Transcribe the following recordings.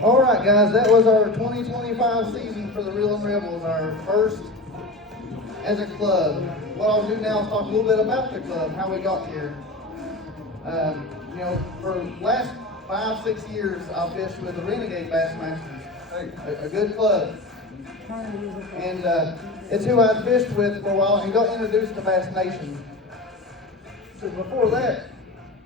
All right, guys, that was our 2025 season for the Reelin Rebels, our first as a club. What I'll do now is talk a little bit about the club, how we got here. For the last 5-6 years, I've fished with the Renegade Bassmasters, a good club. And it's who I've fished with for a while and got introduced to Bass Nation. So before that,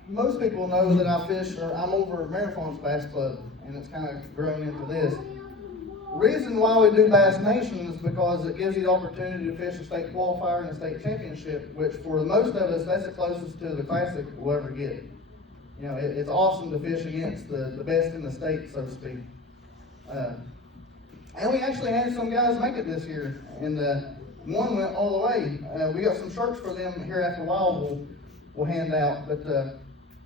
most people know that I'm over at Marathon's Bass Club, and it's kind of grown into this. The reason why we do Bass Nation is because it gives you the opportunity to fish a state qualifier and a state championship, which for most of us, that's the closest to the classic we'll ever get. You know, it's awesome to fish against the best in the state, so to speak. And we actually had some guys make it this year, and one went all the way. We got some shirts for them here after a while we'll hand out. But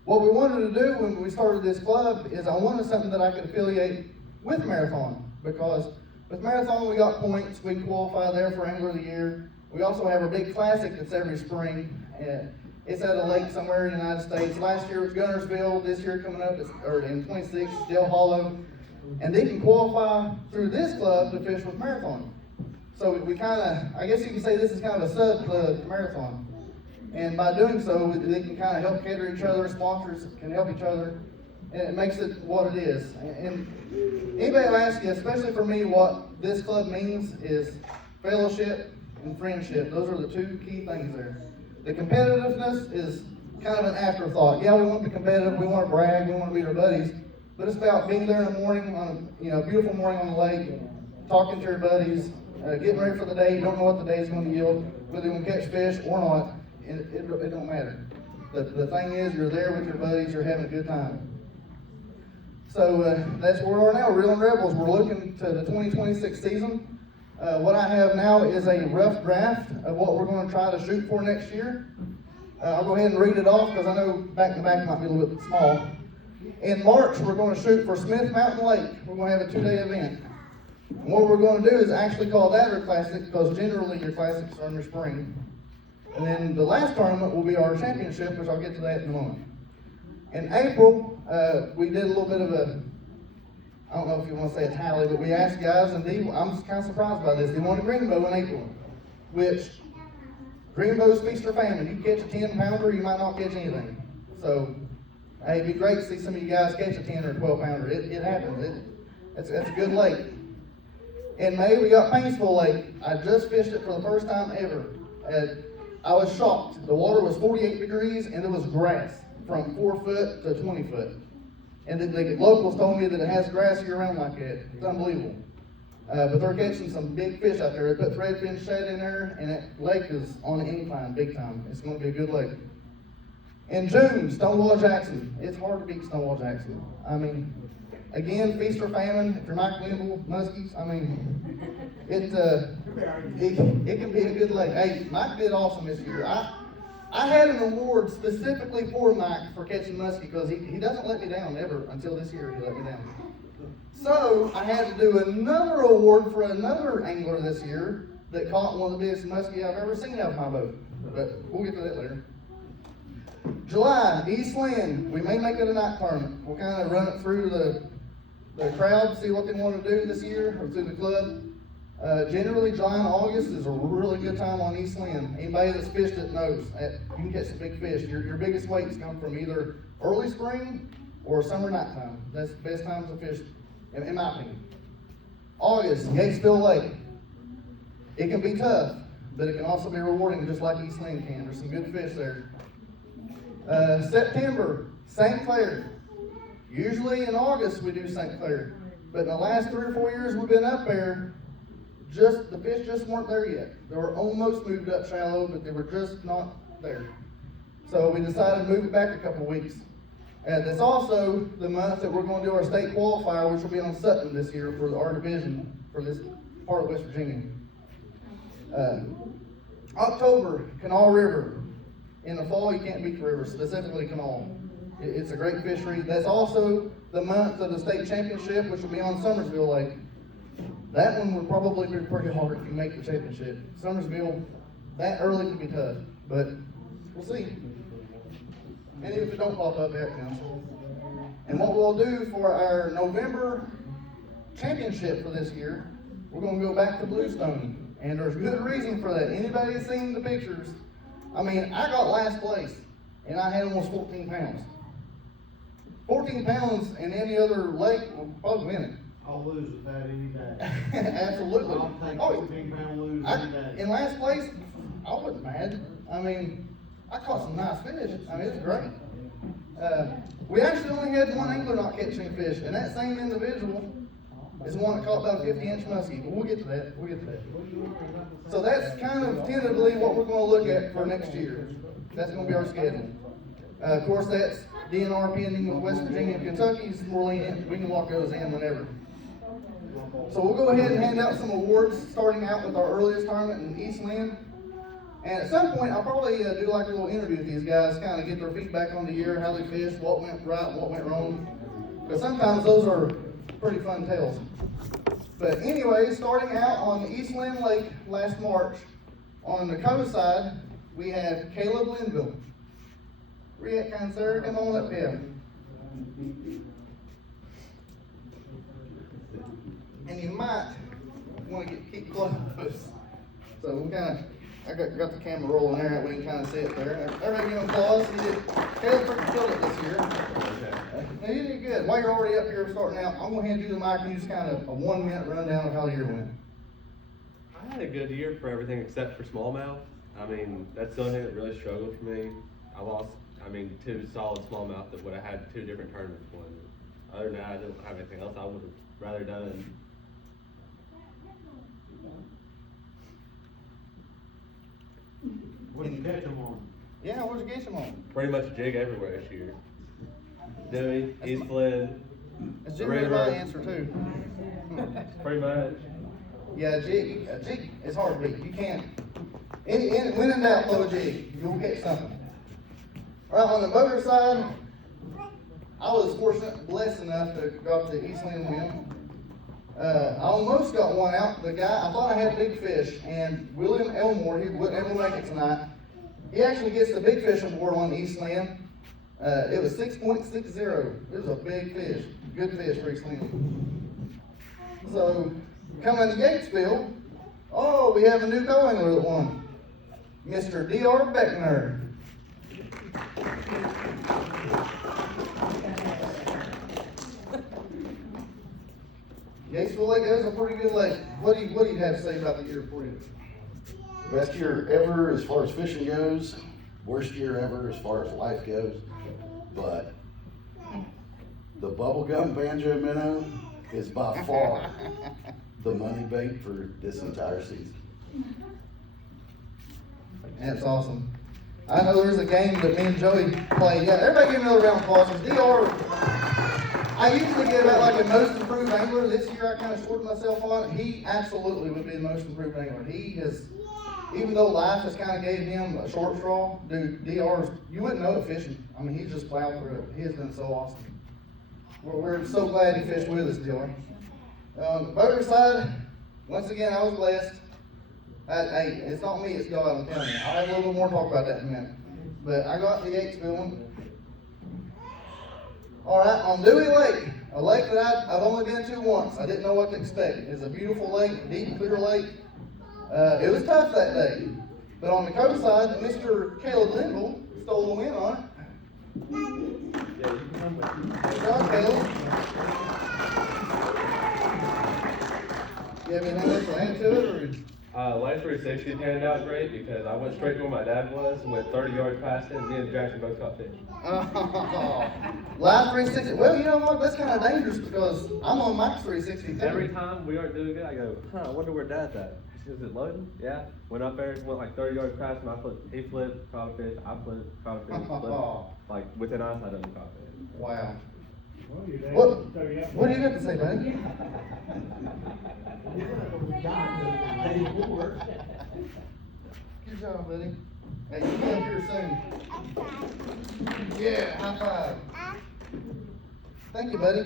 what we wanted to do when we started this club is I wanted something that I could affiliate with Marathon, because with Marathon we got points, we qualify there for Angler of the Year. We also have our big classic that's every spring. It's at a lake somewhere in the United States. Last year it was Gunnersville. This year coming up in 26, Dale Hollow. And they can qualify through this club to fish with Marathon. So we kind of, I guess you can say this is kind of a sub-club to Marathon. And by doing so, they can kind of help cater each other, sponsors can help each other, and it makes it what it is. And anybody will ask you, especially for me, what this club means is fellowship and friendship. Those are the two key things there. The competitiveness is kind of an afterthought. Yeah, we want to be competitive, we want to brag, we want to beat our buddies, but it's about being there in the morning on a beautiful morning on the lake, talking to your buddies, getting ready for the day. You don't know what the day is going to yield, whether you're going to catch fish or not. It don't matter. The thing is, you're there with your buddies, you're having a good time. So that's where we are now, Reelin Rebels. We're looking to the 2026 season. What I have now is a rough draft of what we're going to try to shoot for next year. I'll go ahead and read it off because I know back-to-back might be a little bit small. In March, we're going to shoot for Smith Mountain Lake. We're going to have a 2-day event. And what we're going to do is actually call that our classic, because generally your classics are in the spring. And then the last tournament will be our championship, which I'll get to that in a moment. In April, we did a little bit of I don't know if you want to say a tally, but we asked guys, and I'm kind of surprised by this. They wanted greenbow in April, which greenbow's feast or famine. You catch a 10-pounder, you might not catch anything. So, hey, it'd be great to see some of you guys catch a 10 or 12-pounder. It happens. That's a good lake. In May, we got Paintsville Lake. I just fished it for the first time ever. I was shocked. The water was 48 degrees and it was grass from 4 foot to 20 foot. And the locals told me that it has grass year round like that. It's unbelievable. But they're catching some big fish out there. They put threadfin shad in there, and that lake is on the incline big time. It's going to be a good lake. In June, Stonewall Jackson. It's hard to beat Stonewall Jackson. I mean, again, feast or famine. If you're Mike Limble, muskies, I mean, it can be a good lake. Hey, Mike did awesome this year. I had an award specifically for Mike for catching muskie, because he doesn't let me down ever until this year. He let me down. So I had to do another award for another angler this year that caught one of the biggest muskie I've ever seen out of my boat. But we'll get to that later. July, East Lynn. We may make it a night tournament. We'll kind of run it through the crowd, see what they want to do this year, or through the club. Generally, July and August is a really good time on East Lynn. Anybody that's fished it knows that you can catch some big fish. Your biggest weights come from either early spring or summer nighttime. That's the best times to fish, in my opinion. August, Gatesville Lake. It can be tough, but it can also be rewarding, just like East Lynn can. There's some good fish there. September, St. Clair. Usually in August we do St. Clair, but in the last 3 or 4 years we've been up there, the fish just weren't there yet. They were almost moved up shallow, but they were just not there. So we decided to move it back a couple of weeks. That's also the month that we're going to do our state qualifier, which will be on Sutton this year for our division for this part of West Virginia. October, Kanawha River. In the fall, you can't beat the river, specifically Kanawha. It's a great fishery. That's also the month of the state championship, which will be on Summersville Lake. That one would probably be pretty hard if you make the championship. Summersville, that early can be tough, but we'll see. And even if it don't pop up, that counts. And what we'll do for our November championship for this year, we're going to go back to Bluestone. And there's good reason for that. Anybody that's seen the pictures? I mean, I got last place, and I had almost 14 pounds. 14 pounds in any other lake will probably win it. I'll lose with that any day. Absolutely. I'll take 14-pound lose any day. In last place, I wasn't mad. I mean, I caught some nice fish. I mean, it's great. We actually only had one angler not catching fish, and that same individual is the one that caught about a 50-inch muskie. But we'll get to that. So that's kind of tentatively what we're going to look at for next year. That's going to be our schedule. Of course, that's DNR pending with West Virginia and Kentucky's more lenient. We can lock those in whenever. So we'll go ahead and hand out some awards, starting out with our earliest tournament in East Lynn. And at some point, I'll probably do like a little interview with these guys, kind of get their feedback on the year, how they fished, what went right, what went wrong. Because sometimes those are pretty fun tales. But anyway, starting out on East Lynn Lake last March, on the coast side, we have Caleb Linville. Where you at, kind sir? Come on up here. And you might want to keep close. So we I got the camera rolling there, we can kind of see it there. Everybody give him applause. Caleb freaking killed it this year. Now you did good. While you're already up here starting out, I'm going to hand you the mic and just kind of a 1-minute rundown of how the year went. I had a good year for everything except for smallmouth. I mean, that's the only thing that really struggled for me. I lost, 2 solid smallmouth that would have had 2 different tournaments won. Other than that, I don't have anything else I would have rather done. What did you catch them on? Yeah, where'd you get them on? Pretty much jig everywhere this year. Dewey, East Lynn, It's generally my answer too. pretty much. Yeah, a jig is hard to beat. You can't. When in doubt, throw a jig. You'll catch something. All right, on the motor side, I was blessed enough to go up to East Lynn win. I almost got one out. The guy, I thought I had big fish, and William Elmore, he wouldn't able to make it tonight. He actually gets the big fish award on East Lynn. It was 6.60. It was a big fish. Good fish for East Lynn. So, coming to Gatesville, we have a new co-angler that won. Mr. D.R. Beckner. Gatesville Lake is a pretty good lake. What do you have to say about the year for you? Best year ever as far as fishing goes. Worst year ever as far as life goes. But the bubblegum banjo minnow is by far the money bait for this entire season. That's awesome. I know there's a game that me and Joey played. Yeah, everybody give me another round of applause. DR, I usually get about like a most improved angler. This year I kind of scored myself on it. He absolutely would be the most improved angler. He has, even though life has kind of gave him a short straw, dude, DR's, you wouldn't know it fishing. I mean, he's just plowed through it. He has been so awesome. We're so glad he fished with us, DR. On the boater side, once again, I was blessed. Hey, it's not me, it's God, I'm telling you. I'll have a little bit more talk about that in a minute. but I got the Gatesville one. All right, on Dewey Lake, a lake that I've only been to once. I didn't know what to expect. It's a beautiful lake, deep, clear lake. It was tough that day, but on the coast side, Mr. Caleb Linville stole the win on it. Yeah, you can come with me. Good job, Caleb. You have anything else to add to it, Life 360 panned out great because I went straight to where my dad was and went 30 yards past him. Me and Jackson both caught fish. or? Live 360. Well, you know what? That's kind of dangerous because I'm on Max 360 too. Every time we aren't doing good, I go, I wonder where Dad's at. He says, is it loading? Yeah. Went up there, went like 30 yards past him. I flipped. He flipped, caught a fish. I flipped, caught a fish. Flipped. Like within eyesight of him, caught a fish. Wow. What? What do you got to say, buddy? Good job, buddy. Hey, you come here soon. Yeah, high five. Thank you, buddy.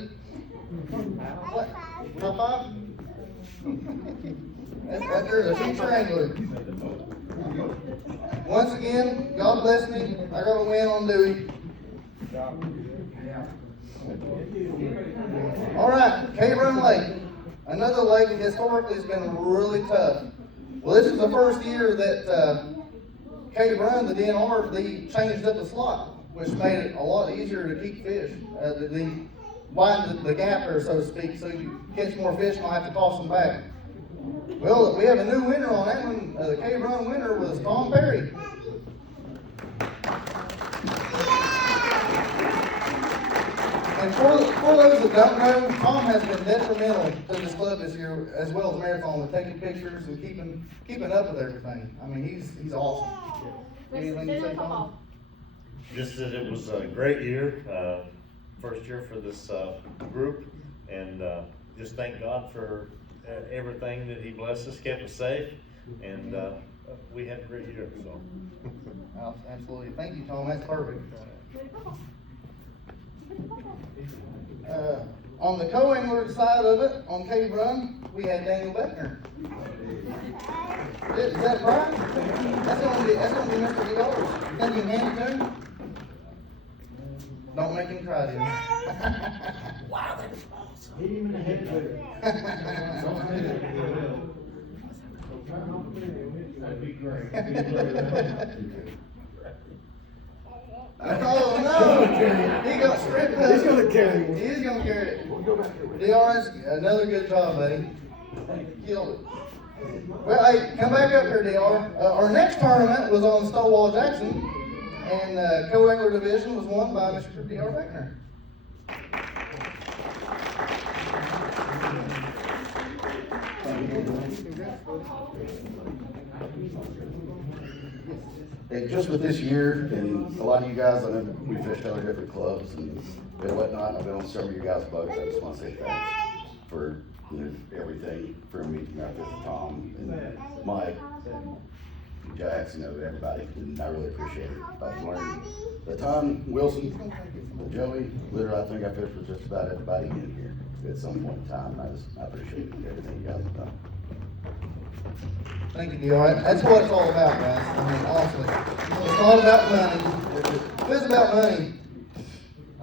What? High five? Right there's a future angler. Once again, God bless me. I got a win on Dewey. All right, Cave Run Lake. Another lake that historically has been really tough. Well, this is the first year that Cave Run, the DNR, they changed up the slot, which made it a lot easier to keep fish. They widened the gap there, so to speak, so you catch more fish and don't have to toss them back. Well, we have a new winner on that one. The Cave Run winner was Tom Perry. And for those that don't know, Tom has been detrimental to this club this year, as well as Marathon, with taking pictures and keeping up with everything. I mean, he's awesome. Anything to say, Tom? Just that it was a great year, first year for this group, and just thank God for everything that He blessed us, kept us safe, and we had a great year. So, Absolutely. Thank you, Tom. That's perfect. On the co-angler side of it, on Cave Run, we had Daniel Beckner. Is that right? That's gonna be Mr. D.R. Think you can hand it to him? Don't make him cry, dude. Wow, that was awesome. Hit him in the head with it. That'd be great. Oh no! He got stripped up. He's gonna carry it. He is gonna carry it. DRS, another good job, buddy. Killed it. Well, hey, come back up here, DR. Our next tournament was on Stonewall Jackson, and co-angler division was won by Mr. DR Beckner. And just with this year, and a lot of you guys, I know we fished other different clubs and whatnot, I've been on some of you guys' boats, I just want to say thanks for everything, from me to Tom and Mike, and Jax, everybody, and I really appreciate it. I've learned a ton. Wilson, Joey, literally I think I fished with just about everybody in here at some point in time, and I appreciate everything you guys have done. Thank you, DR. That's what it's all about, guys. I mean, honestly, it's all about money. If it was about money,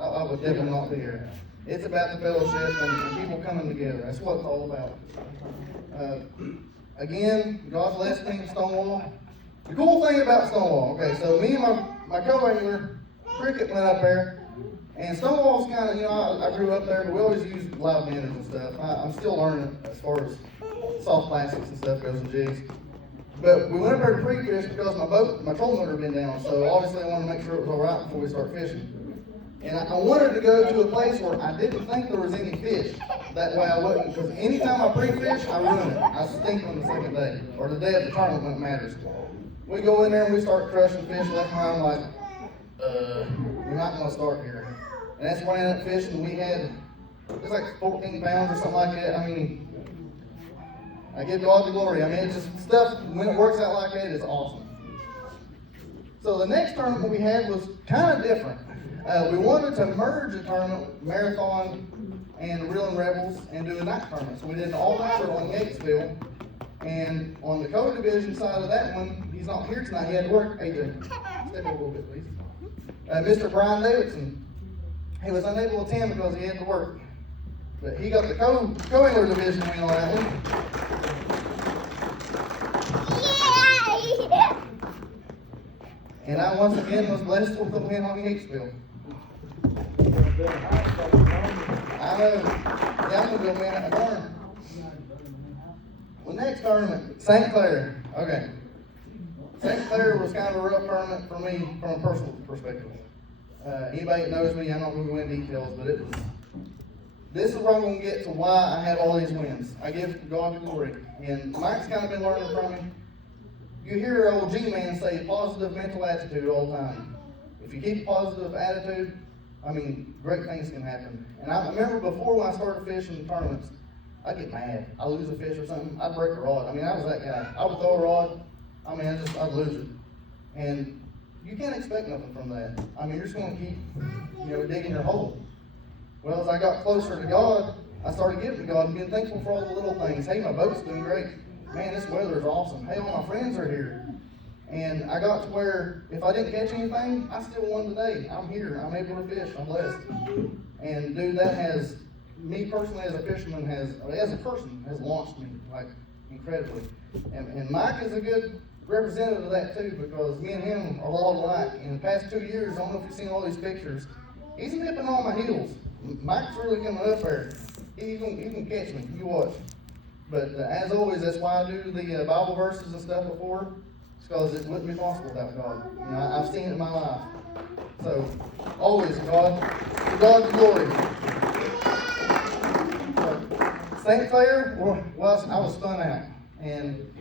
I would definitely not be here. It's about the fellowship and people coming together. That's what it's all about. Again, God bless Team Stonewall. The cool thing about Stonewall, okay, so me and my co-angler, Cricket, went up there, and Stonewall's kind of, I grew up there, but we always use live benders and stuff. I'm still learning as far as soft plastics and stuff goes and jigs. But we went up there to pre-fish because my trolling motor had been down, so obviously I wanted to make sure it was all right before we start fishing. And I wanted to go to a place where I didn't think there was any fish. That way I wouldn't, because anytime I pre-fish, I ruin it. I stink on the second day, or the day of the tournament when it matters. We go in there and we start crushing fish left and right. I'm like, we're not going to start here. And that's when I ended up fishing. We had, it was like 14 pounds or something like that. I mean, I give God the glory. I mean, it's just stuff, when it works out like that, it's awesome. So the next tournament we had was kind of different. We wanted to merge a tournament, Marathon and Reelin Rebels, and do a night tournament. So we did an all-nighter on Gatesville. And on the co-division side of that one, he's not here tonight, he had to work, AJ. Step up a little bit, please. Mr. Brian Davidson, he was unable to attend because he had to work. But he got the co-angler division win on that one. And I once again was blessed with the win on Gatesville. I know. Yeah, I'm gonna go win at the barn. Well, next tournament, St. Clair. Okay. St. Clair was kind of a rough tournament for me from a personal perspective. Anybody that knows me, I'm not gonna go into details, but it was. This is where I'm gonna get to why I have all these wins. I give God the glory. And Mike's kind of been learning from me. You hear old G-Man say positive mental attitude all the time. If you keep a positive attitude, I mean, great things can happen. And I remember before when I started fishing tournaments, I'd get mad. I'd lose a fish or something, I'd break a rod. I mean, I was that guy. I would throw a rod, I mean, I'd lose it. And you can't expect nothing from that. I mean, you're just gonna keep, digging your hole. Well, as I got closer to God, I started giving to God and being thankful for all the little things. Hey, my boat's doing great. Man, this weather is awesome. Hey, all my friends are here. And I got to where if I didn't catch anything, I still won today. I'm here. I'm able to fish. I'm blessed. And dude, that has, me personally as a fisherman, as a person, has launched me, like, incredibly. And Mike is a good representative of that too, because me and him are a lot alike. In the past 2 years, I don't know if you've seen all these pictures, he's nipping on my heels. Mike's really coming up there. He can catch me. You watch. But as always, that's why I do the Bible verses and stuff before. It's because it wouldn't be possible without God. I've seen it in my life. So, always, God, to God the glory. St. Clair, well, I was spun out. And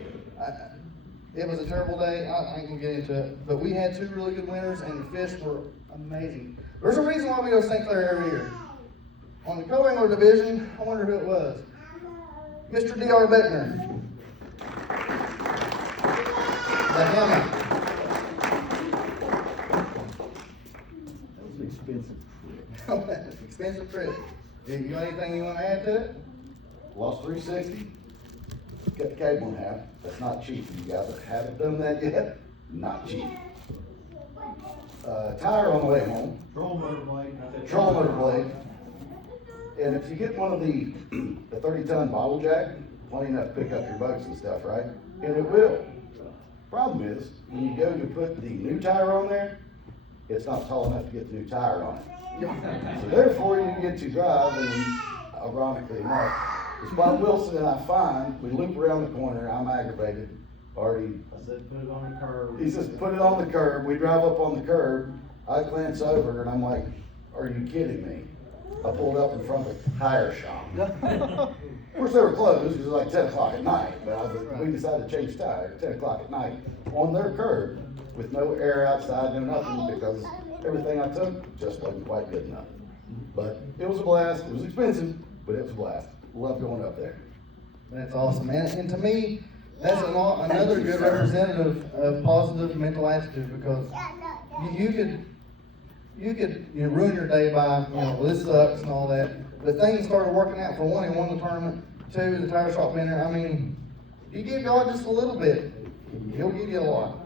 it was a terrible day. I ain't going to get into it. But we had 2 really good winners, and the fish were amazing. There's a reason why we go to St. Clair every year. On the co-angler division, I wonder who it was. Mr. D.R. Beckner. The Hammer. That was an expensive trip. Expensive trip. You got anything you want to add to it? Lost 360. Cut the cable in half. That's not cheap. You guys that haven't done that yet, not cheap. Tire on the way home. Troll motor blade. Troll motor blade. And if you get one of the 30-ton bottle jack, plenty enough to pick up your boats and stuff, right? And it will. Problem is, when you go to put the new tire on there, it's not tall enough to get the new tire on it. So therefore, you get to drive, and ironically enough, the spot Wilson and I find, we loop around the corner, I'm aggravated, already. I said, put it on the curb. He says, put it on the curb. We drive up on the curb. I glance over, and I'm like, are you kidding me? I pulled up in front of a tire shop. Of course, they were closed. It was like 10 o'clock at night. But we decided to change tires at 10 o'clock at night on their curb with no air outside, no nothing, because everything I took just wasn't quite good enough. But it was a blast. It was expensive, but it was a blast. Love going up there. That's awesome, man. And to me, that's another good representative of positive mental attitude, because you could ruin your day by, well, this sucks and all that. But things started working out. For one, he won the tournament. 2, the tire shop winner. I mean, you give God just a little bit, He'll give you a lot.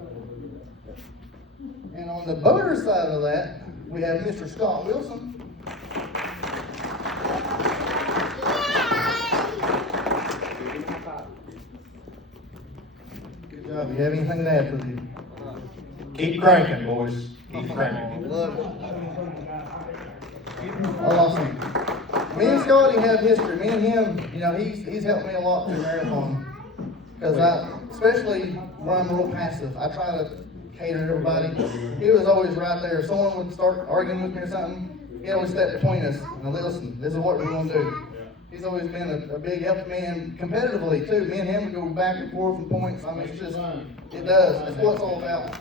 And on the boater side of that, we have Mr. Scott Wilson. Good job. You have anything to add to you? Keep cranking, boys. Keep cranking. Love it. Awesome. Me and Scotty have history. Me and him, he's helped me a lot through marathon. Because especially when I'm real passive, I try to cater to everybody. He was always right there. If someone would start arguing with me or something, he'd always step between us. And listen, this is what we're going to do. He's always been a big help to me, and competitively too. Me and him would go back and forth in points. I mean, it does. It's what it's all about.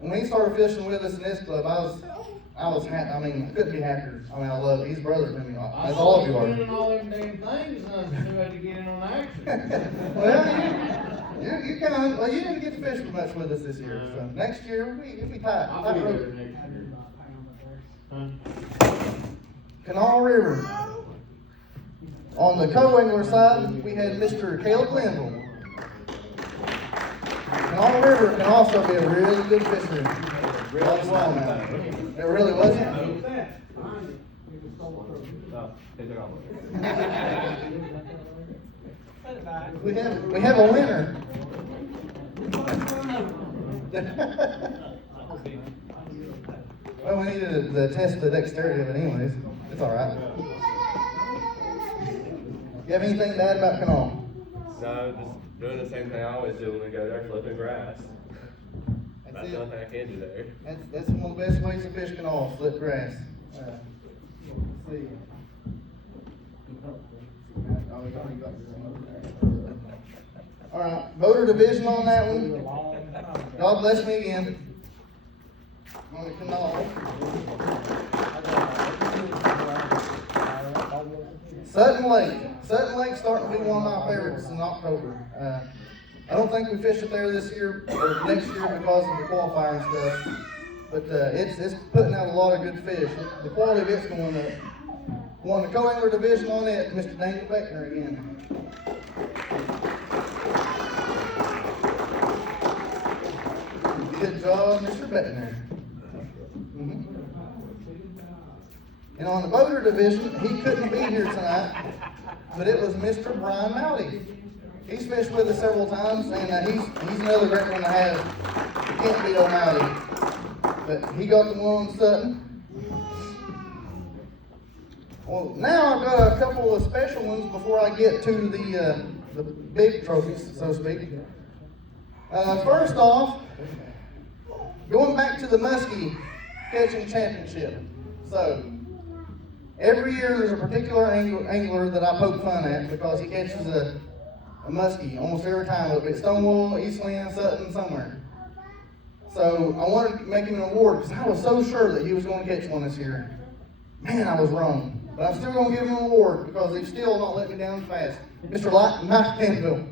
And when he started fishing with us in this club, I was happy. I mean, I couldn't be happier. I mean, I love it. He's brother to me, as all of you are. Doing all them damn things, and I knew how to get in on action. Well, you kind of, you didn't get to fish much with us this year. So next year, it'll be tight. I'll be there next year. Canal River. On the co-angler side, we had Mr. Caleb Linville. Canal River can also be a really good fishery. Really smallmouth. It really wasn't? Oh, they took off. We have a winner. Well, we needed to test the dexterity of it anyways. It's all right. You have anything to add about Canal? No, just doing the same thing I always do when we go there, flipping grass. That's the only thing I can do there. That's one of the best ways to fish Canal, flip grass. Let's see. All right, voter division on that one. God bless me again. On the Canal. Sutton Lake. Sutton Lake's starting to be one of my favorites in October. I don't think we fished it there this year or next year because of the qualifier and stuff. But it's putting out a lot of good fish. The quality of it's going up. Won the co-angler division on it, Mr. Daniel Beckner again. Good job, Mr. Beckner. And on the boater division, he couldn't be here tonight, but it was Mr. Brian Mowdy. He's fished with us several times, and he's another great one to have. You can't beat old Mowdy. But he got the one on Sutton. Well, now I've got a couple of special ones before I get to the big trophies, so to speak. First off, going back to the muskie catching championship. So, every year there's a particular angler that I poke fun at because he catches a muskie almost every time. It'll be Stonewall, Eastland, Sutton, somewhere. So I wanted to make him an award because I was so sure that he was going to catch one this year. Man, I was wrong. But I'm still going to give him an award because he's still not letting me down fast. Mr. Mike Canville.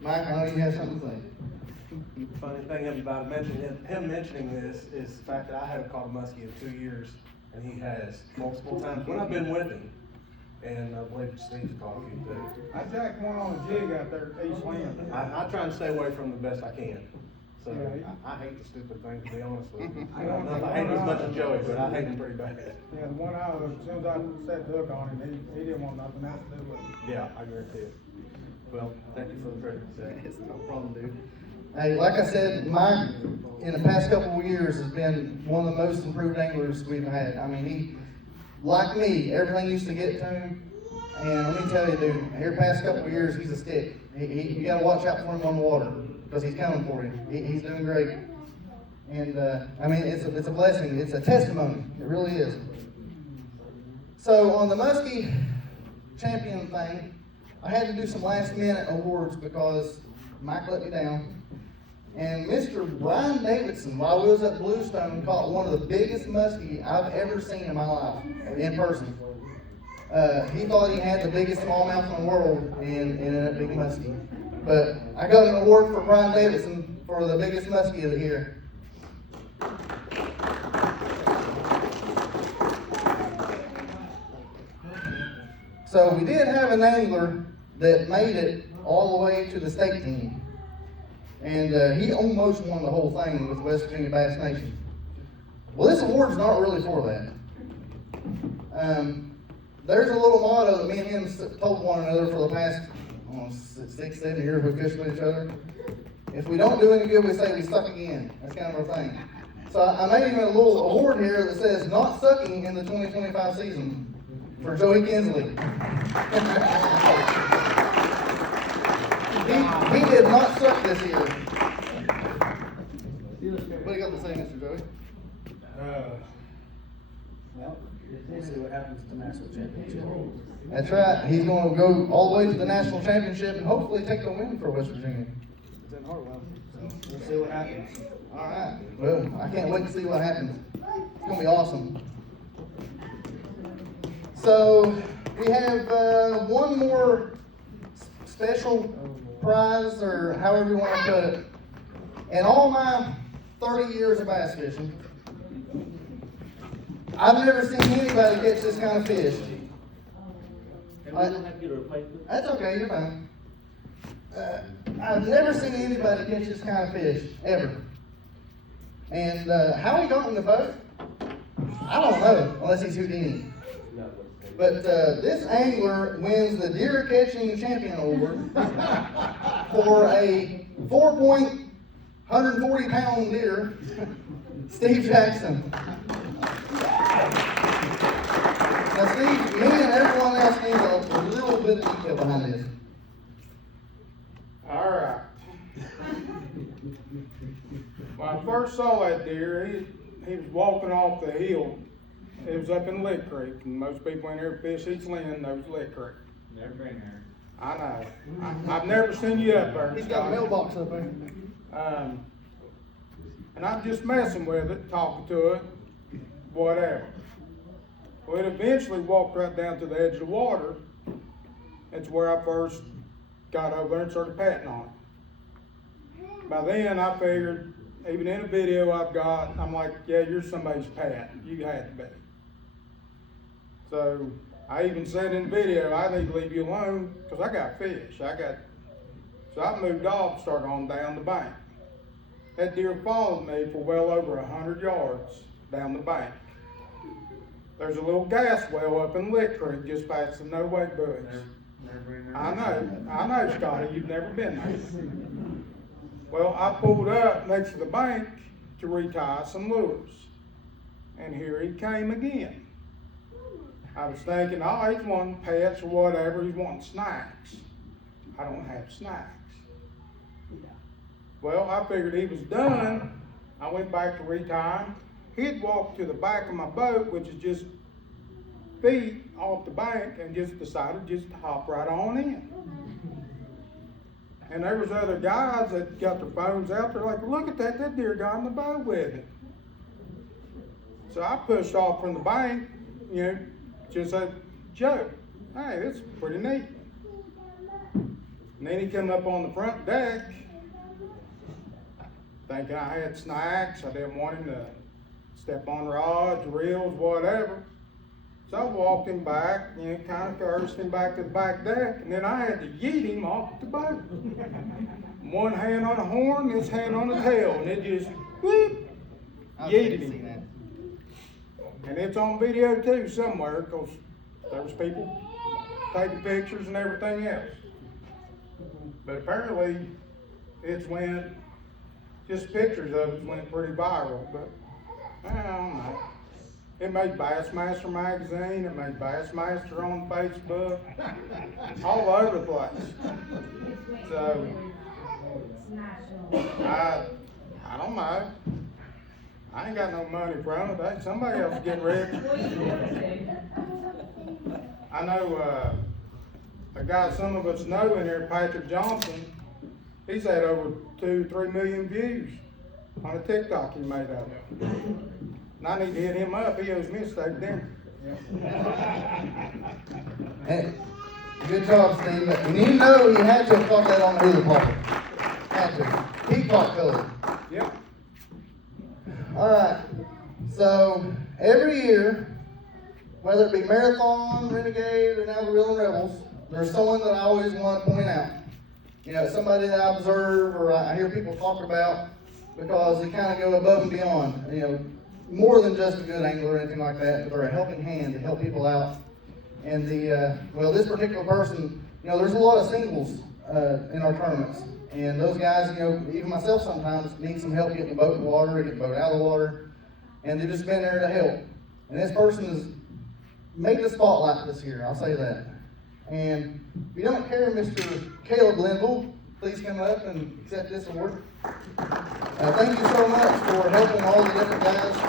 Mike, I know you have something to say. The funny thing about him mentioning this is the fact that I haven't caught a muskie in 2 years, and he has multiple times when I've been with him. And I believe Steve's caught a few too. I jacked one on a jig out there at Eastland. I try and stay away from the best I can. So Yeah. I hate the stupid thing, to be honest with you. I don't know if I hate him as much as Joey, but I hate him pretty bad. Yeah, the one as soon as I set the hook on him, he didn't want nothing else to do with it. Yeah, I guarantee it. Well, thank you for the treasure. It's no problem, dude. Hey, like I said, Mike, in the past couple of years, has been one of the most improved anglers we've had. I mean, he, like me, everything used to get to him. And let me tell you, dude, here past couple of years, he's a stick. You got to watch out for him on the water because he's coming for you. He's doing great. And, I mean, it's a blessing. It's a testimony. It really is. So on the muskie champion thing, I had to do some last minute awards because Mike let me down. And Mr. Brian Davidson, while we was at Bluestone, caught one of the biggest muskie I've ever seen in my life, in person. He thought he had the biggest smallmouth in the world and ended up being muskie. But I got an award for Brian Davidson for the biggest muskie of the year. So we did have an angler that made it all the way to the state team. And he almost won the whole thing with West Virginia Bass Nation. Well, this award's not really for that. There's a little motto that me and him told one another for the past 6, 7 years we fished with each other. If we don't do any good, we say we suck again. That's kind of our thing. So I made him a little award here that says not sucking in the 2025 season for Joey Kinsley. He did not suck this year. What do you got to say, Mr. Joey? Well, we'll see what happens at the national championship. That's right. He's going to go all the way to the national championship and hopefully take the win for West Virginia. It's in Hartwell, so we'll see what happens. All right. Well, I can't wait to see what happens. It's going to be awesome. So we have one more special prize, or however you want to put it. In all my 30 years of bass fishing, I've never seen anybody catch this kind of fish. And we don't have to get a replacement? That's okay, you're fine. I've never seen anybody catch this kind of fish, ever. And, how he got in the boat, I don't know, unless he's Houdini. But, this angler wins the deer catching champion award for a 140-pound deer, Steve Jackson. Now, Steve, me and everyone else need a little bit of detail behind this. All right. When I first saw that deer, he was walking off the hill. It was up in Lick Creek, and most people in here fish East Lynn knows Lick Creek. Never been there. I know. I've never seen you up there. He's got a Scott. mailbox up there. And I'm just messing with it, talking to it, whatever. Well, it eventually walked right down to the edge of the water. That's where I first got over there and started patting on it. By then, I figured, even in a video I've got, I'm like, yeah, you're somebody's pat. You had to be. So, I even said in the video, I need to leave you alone, because I got fish. So I moved off and started on down the bank. That deer followed me for well over 100 yards down the bank. There's a little gas well up in Lick Creek just past the no-wake buoys. I know, Scotty, you've never been there. Well, I pulled up next to the bank to retie some lures. And here he came again. I was thinking, oh, he's wanting pets or whatever, he's wanting snacks. I don't have snacks. Well, I figured he was done. I went back to retie him. He'd walked to the back of my boat, which is just feet off the bank, and just decided just to hop right on in. And there was other guys that got their phones out. They're like, look at that deer got in the boat with him. So I pushed off from the bank, just a joke. Hey, this is pretty neat. And then he come up on the front deck, thinking I had snacks. I didn't want him to step on rods, reels, whatever. So I walked him back, kind of cursed him back to the back deck, and then I had to yeet him off the boat. One hand on the horn, this hand on the tail, and it just, whoop, yeeted him. And it's on video too somewhere, because there was people taking pictures and everything else. But apparently, just pictures of it went pretty viral, but I don't know. It made Bassmaster magazine, it made Bassmaster on Facebook, all over the place. So, I don't know. I ain't got no money from it. Hey, somebody else is getting rich. I know a guy some of us know in here, Patrick Johnson, he's had over 2-3 million views on a TikTok he made of it. And I need to hit him up. He owes me a steak dinner. Hey, good job, Steve. And you know you had to have caught that on the hula pole. Had to. He caught color. Yep. All right. So every year, whether it be Marathon, Renegade, or now the Reelin Rebels, there's someone that I always want to point out. Somebody that I observe or I hear people talk about because they kind of go above and beyond. More than just a good angler or anything like that, but they're a helping hand to help people out. And this particular person, there's a lot of singles in our tournaments. And those guys, even myself sometimes need some help getting the boat in the water, getting the boat out of the water. And they've just been there to help. And this person has made the spotlight this year, I'll say that. And if you don't care, Mr. Caleb Linville, please come up and accept this award. Thank you so much for helping all the different guys to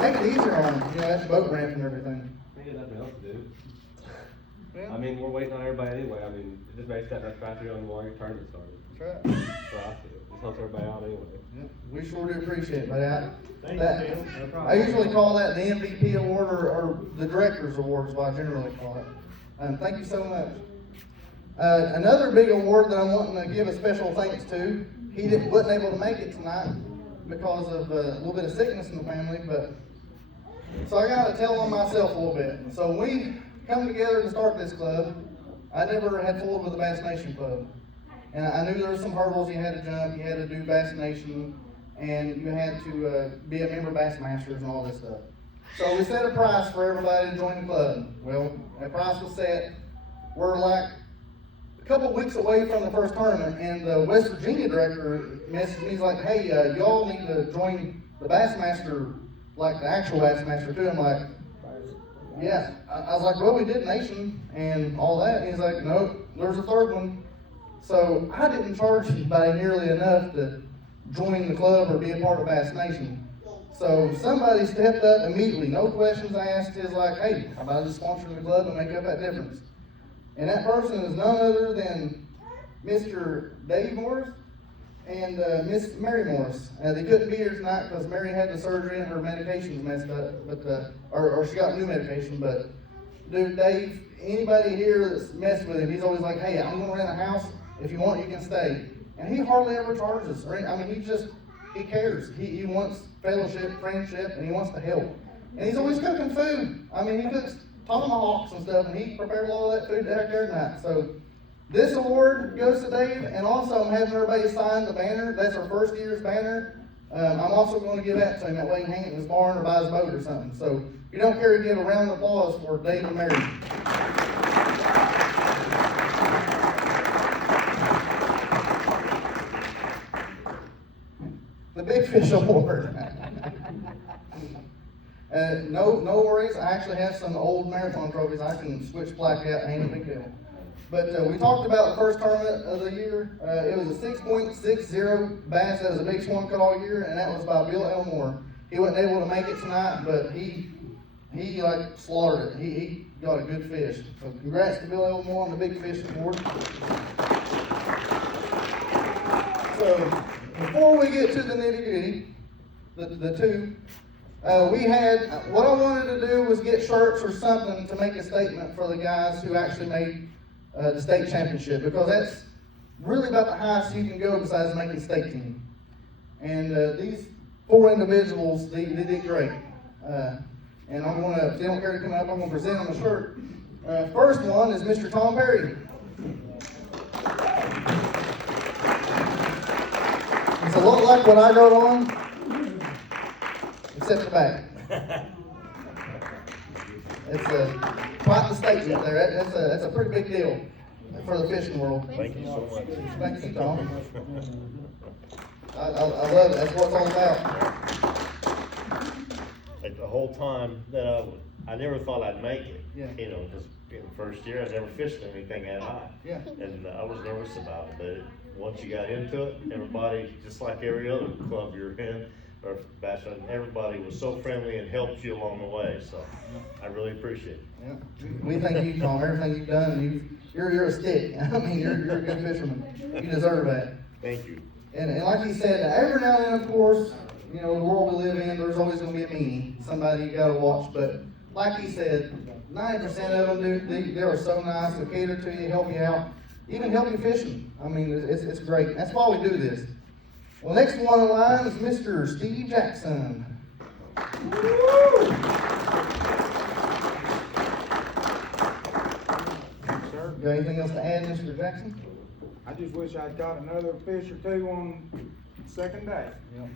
make it easier on them, that's boat ramp and everything. I think nothing else to do. I mean, we're waiting on everybody anyway. I mean, it just makes that much faster going the longer tournament started. That's right. So I feel. It helps everybody out anyway. Yeah, we sure do appreciate it, but Thank that, you, Tim. No problem. I usually call that the MVP award or the director's award is what I generally call it. Thank you so much. Another big award that I'm wanting to give a special thanks to, he wasn't able to make it tonight because of a little bit of sickness in the family, so I got to tell on myself a little bit. So we come together to start this club, I never had fooled with the Bass Nation Club. And I knew there were some hurdles you had to jump, you had to do Bass Nation, and you had to be a member of Bassmasters and all this stuff. So we set a price for everybody to join the club. Well, that price was set. We're like a couple of weeks away from the first tournament, and the West Virginia director messaged me, he's like, hey, y'all need to join the Bassmaster, like the actual Bassmaster too. I'm like, yeah. I was like, well, we did Nation and all that. And he's like, nope, there's a third one. So I didn't charge anybody nearly enough to join the club or be a part of Bass Nation. So somebody stepped up immediately, no questions asked, is like, hey, how about I just sponsor the club and make up that difference? And that person is none other than Mr. Dave Morris and Miss Mary Morris. They couldn't be here tonight because Mary had the surgery and her medication's messed up, but or she got new medication. But dude, Dave, anybody here that's messed with him, he's always like, hey, I'm gonna rent a house. If you want, you can stay. And he hardly ever charges. I mean, he cares. He wants fellowship, friendship, and he wants to help. And he's always cooking food. I mean, he cooks tomahawks and stuff, and he prepared a lot of that food out there tonight. So this award goes to Dave, and also I'm having everybody sign the banner. That's our first year's banner. I'm also going to give that to him. That way he can hang it in his barn or buy his boat or something. So if you don't care to give a round of applause for Dave and Mary. The Big Fish Award. No worries. I actually have some old marathon trophies. I can switch black out. Ain't a big deal. But we talked about the first tournament of the year. It was a 6.60 bass. That was the biggest one caught all year, and that was by Bill Elmore. He wasn't able to make it tonight, but he like slaughtered it. He got a good fish. So congrats to Bill Elmore on the Big Fish Award. So before we get to the nitty-gritty, the two, we had, what I wanted to do was get shirts or something to make a statement for the guys who actually made the state championship, because that's really about the highest you can go besides making the state team. And these four individuals, they did great. And I'm gonna, if they don't care to come up, I'm gonna present them a shirt. First one is Mr. Tom Perry. It's a lot like what I wrote on, except the back. It's quite the statement there. That's a pretty big deal for the fishing world. Thank you so much. Thank you, Tom. I love it. That's what it's all about. Like the whole time that I never thought I'd make it. Yeah. You know, because in the first year I never fished anything that high. Yeah. And I was nervous about it, but once you got into it, everybody, just like every other club you're in, or bachelor, everybody was so friendly and helped you along the way, so I really appreciate it. Yeah. We thank you, Tom. Everything you've done, you're a stick. I mean, you're a good fisherman. You deserve that. Thank you. And like he said, every now and then, of course, you know, the world we live in, there's always going to be a meanie, somebody you got to watch. But like he said, 90% of them, they are so nice. They cater to you, help you out, even help you fishing. I mean, it's great. That's why we do this. Well, next one in line is Mr. Steve Jackson. Woo! Sir, You got anything else to add, Mr. Jackson? I just wish I'd caught another fish or two on the second day. Yep.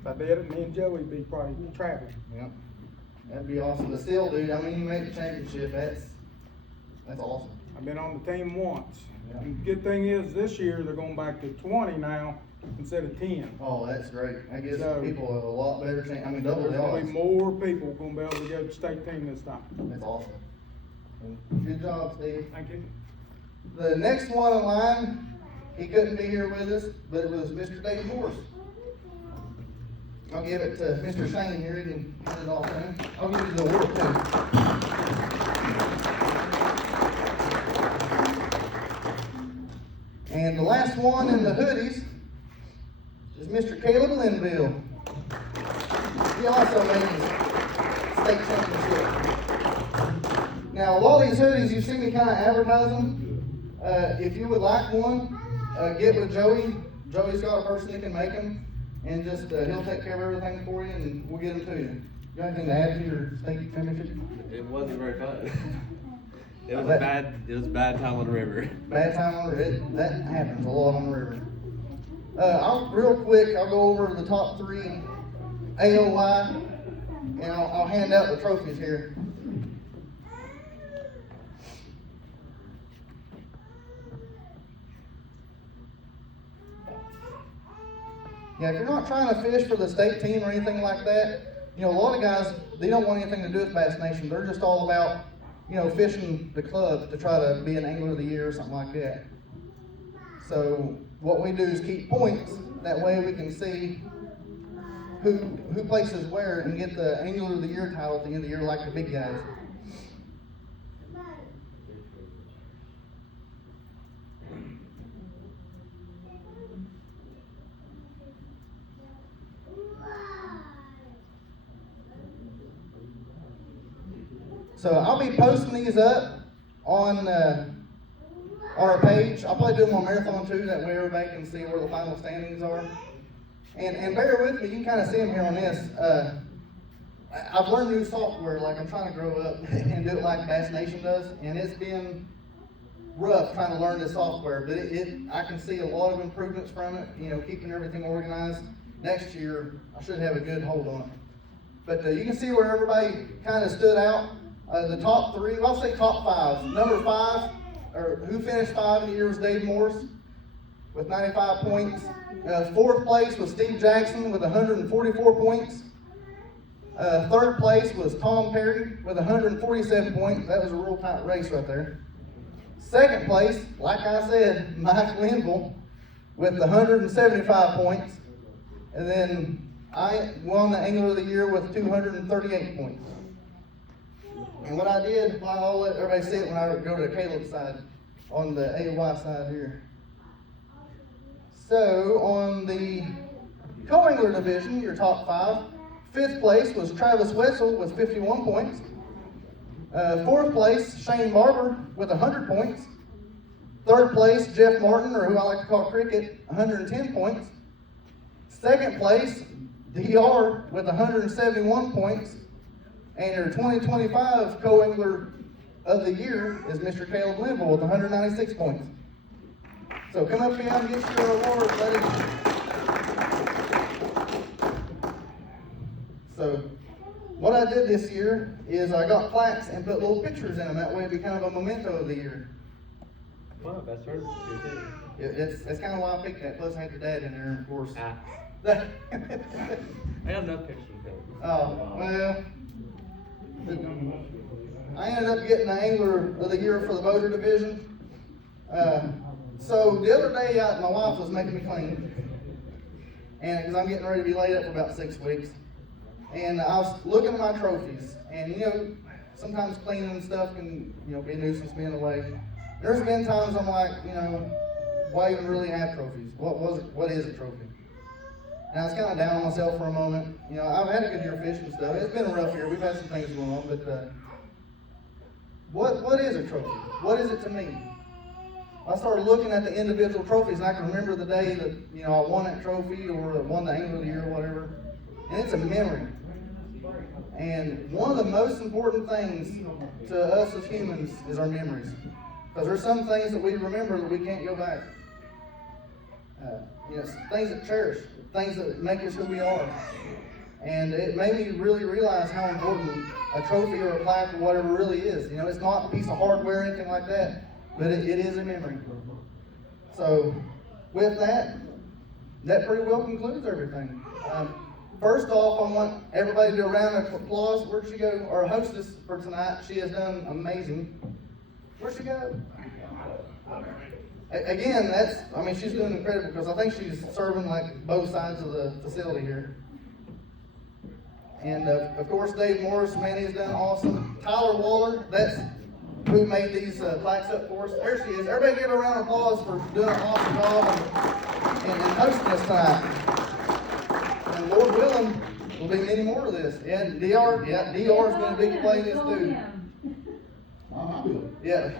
If I did it, me and Joey'd be probably traveling. Yep. That'd be awesome. But still, dude, I mean, you made the championship. That's awesome. I've been on the team once. Yeah. And the good thing is, this year, they're going back to 20 now instead of 10. Oh, that's great. That gives So- people a lot better chance. I mean, double There's the gonna odds. be more people gonna be able to go to state team this time. That's awesome. Good job, Steve. Thank you. The next one in line, he couldn't be here with us, but it was Mr. David Morris. I'll give it to Mr. Shane here. He can hand it off to him. I'll give you the award too. And the last one in the hoodies is Mr. Caleb Linville. He also made the state championship. Now, a lot of these hoodies, you've seen me kind of advertising. If you would like one, get with Joey. Joey's got a person that can make them, and just he'll take care of everything for you, and we'll get them to you. You got anything to add to your state championship? It wasn't very fun. It was a bad time on the river. Bad time on the river. That happens a lot on the river. Real quick, I'll go over the top 3 AOY, and I'll hand out the trophies here. Yeah, if you're not trying to fish for the state team or anything like that, a lot of guys, they don't want anything to do with Bass Nation. They're just all about, fishing the club to try to be an Angler of the Year or something like that. So what we do is keep points. That way we can see who places where and get the Angler of the Year title at the end of the year like the big guys. So I'll be posting these up on our page. I'll probably do them on Marathon too, that way everybody can see where the final standings are. And bear with me, you can kind of see them here on this. I've learned new software, like I'm trying to grow up and do it like Bass Nation does, and it's been rough trying to learn this software, but I can see a lot of improvements from it, keeping everything organized. Next year, I should have a good hold on it. But you can see where everybody kind of stood out. The top 3, well, I'll say top 5. Number 5, or who finished 5 in the year, was Dave Morris with 95 points. 4th place was Steve Jackson with 144 points. 3rd place was Tom Perry with 147 points. That was a real tight race right there. 2nd place, like I said, Mike Linville with 175 points. And then I won the Angler of the Year with 238 points. And what I did, I'll let everybody see it when I go to Caleb's side, on the AY side here. So, on the co-angler division, your top 5, 5th place was Travis Wetzel with 51 points. 4th place, Shane Barber with 100 points. 3rd place, Jeff Martin, or who I like to call Cricket, 110 points. 2nd place, DR with 171 points. And your 2025 co-angler of the year is Mr. Caleb Linville with 196 points. So come up here and get your award, buddy. So what I did this year is I got plaques and put little pictures in them. That way it'd be kind of a memento of the year. Wow, best friend. That's kind of why I picked that. Plus I had your dad in there, of course. I have no pictures of him. Oh, well. I ended up getting the Angler of the Year for the Motor Division. So the other day, my wife was making me clean, and because I'm getting ready to be laid up for about 6 weeks, and I was looking at my trophies, and sometimes cleaning stuff can be a nuisance being away. There's been times I'm like, why even really have trophies? What is a trophy? And I was kind of down on myself for a moment. I've had a good year fishing and stuff. It's been a rough year. We've had some things going on, but what is a trophy? What is it to me? I started looking at the individual trophies, and I can remember the day that I won that trophy or won the Angler of the Year or whatever. And it's a memory. And one of the most important things to us as humans is our memories, because there's some things that we remember that we can't go back. Things that cherish, things that make us who we are. And it made me really realize how important a trophy or a plaque or whatever really is. It's not a piece of hardware or anything like that, but it is a memory. So, with that pretty well concludes everything. First off, I want everybody to do a round of applause. Where'd she go? Our hostess for tonight, she has done amazing. Where'd she go? Again, she's doing incredible, because I think she's serving like both sides of the facility here. And of course, Dave Morris, man, he's done awesome. Tyler Waller, that's who made these plaques up for us. There she is. Everybody give her a round of applause for doing an awesome job and hosting us tonight. And Lord willing, there'll be many more of this. And DR has been a big play in this too. Yeah.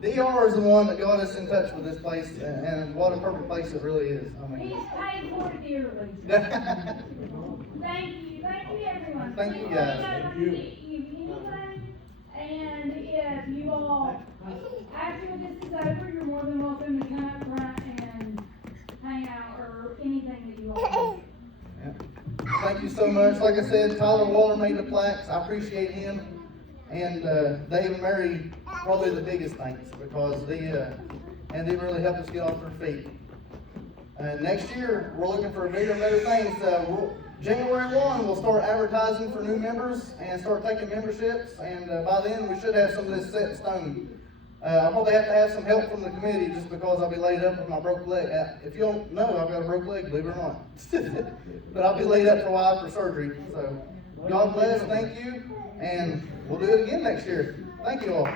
DR is the one that got us in touch with this place, and what a perfect place it really is. He's paid for it dearly. Thank you everyone. Thank you, guys. Thank you. Anything, And if you all, after this is over, you're more than welcome to come up front and hang out or anything that you all want. Yeah. Thank you so much. Like I said, Tyler Waller made the plaques. I appreciate him. And Dave and Mary, probably the biggest thanks, because they really helped us get off our feet. Next year, we're looking for bigger and better things. January 1, we'll start advertising for new members and start taking memberships. And by then, we should have some of this set in stone. I'll probably have to have some help from the committee just because I'll be laid up with my broke leg. If you don't know, I've got a broke leg, believe it or not. But I'll be laid up for a while for surgery. So God bless, thank you, and we'll do it again next year. Thank you all.